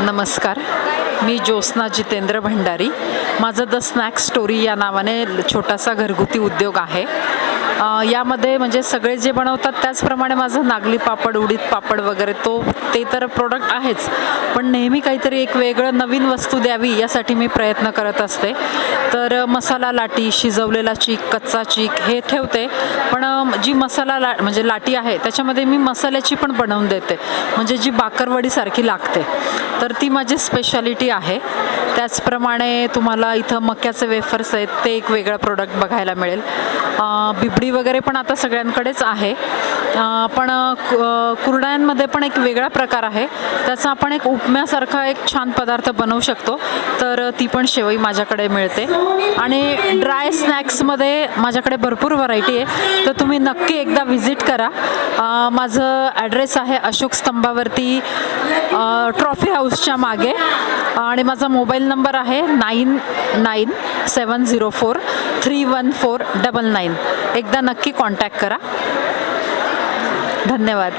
नमस्कार, मी ज्योत्स्ना जितेंद्र भंडारी. माझं the snack story या नावाने छोटासा घरगुती उद्योग आहे. यामध्ये म्हणजे सगळे जे बनवतात त्याचप्रमाणे माझं नागली पापड, उडीद पापड वगैरे ते तर प्रोडक्ट आहेच, पण नेहमी काहीतरी एक वेगळं नवीन वस्तू द्यावी यासाठी मी प्रयत्न करत असते. तर मसाला लाटी, शिजवलेला चीक, कच्चा चीक हे ठेवते, पण जी मसाला म्हणजे लाटी आहे त्याच्यामध्ये मी मसाल्याची पण बनवून देते, म्हणजे जी बाकरवडीसारखी लागते, तर ती माझी स्पेशालिटी आहे. त्याचप्रमाणे तुम्हाला इथं मक्याचे वेफर्स आहेत, ते एक वेगळं प्रोडक्ट बघायला मिळेल. बिबडी वगैरे पण आता सगळ्यांकडेच आहे, पण कुरडयांमध्ये पण एक वेगळा प्रकार आहे, त्याचा आपण एक उपम्यासारखा एक छान पदार्थ बनवू शकतो, तर ती पण शेवई माझ्याकडे मिळते. आणि ड्राय स्नॅक्समध्ये माझ्याकडे भरपूर व्हरायटी आहे, तर तुम्ही नक्की एकदा व्हिजिट करा. माझं ॲड्रेस आहे अशोक स्तंभावरती, ट्रॉफी हाऊसच्या मागे, आणि माझा मोबाईल नंबर आहे 9970431499. एकदा नक्की कॉन्टॅक्ट करा. धन्यवाद.